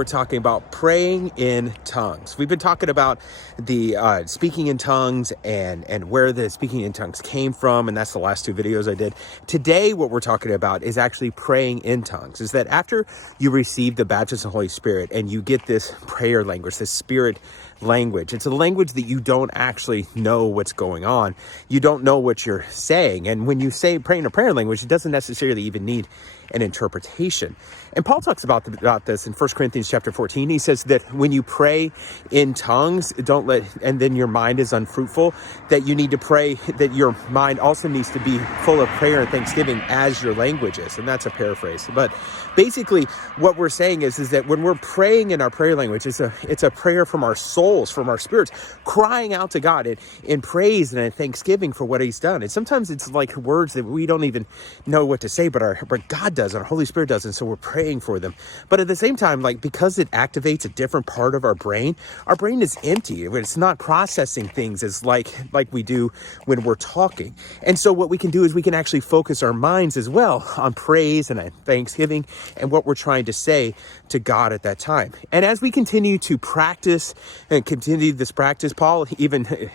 We're talking about praying in tongues. We've been talking about the speaking in tongues and where the speaking in tongues came from, and that's the last two videos I did. Today, what we're talking about is actually praying in tongues. Is that after you receive the baptism of the Holy Spirit and you get this prayer language, this spirit language, it's a language that you don't actually know what's going on. You don't know what you're saying. And when you say pray in a prayer language, it doesn't necessarily even need an interpretation. And Paul talks about this in 1 Corinthians chapter 14. He says that when you pray in tongues, and then your mind is unfruitful, that you need to pray that your mind also needs to be full of prayer and thanksgiving as your language is. And that's a paraphrase. But basically what we're saying is that when we're praying in our prayer language, it's a prayer from our souls, from our spirits, crying out to God in praise and in thanksgiving for what he's done. And sometimes it's like words that we don't even know what to say, but God does, and our Holy Spirit does, and so we're praying for them. But at the same time, because it activates a different part of our brain is empty. It's not processing things as like we do when we're talking. And so what we can do is we can actually focus our minds as well on praise and on thanksgiving and what we're trying to say to God at that time. And as we continue to practice and continue this practice, Paul even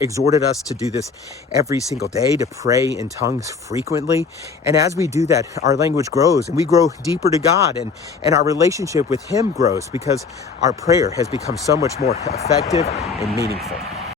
exhorted us to do this every single day, to pray in tongues frequently. And as we do that, our language grows and we grow deeper to God, and our relationship with him grows because our prayer has become so much more effective and meaningful.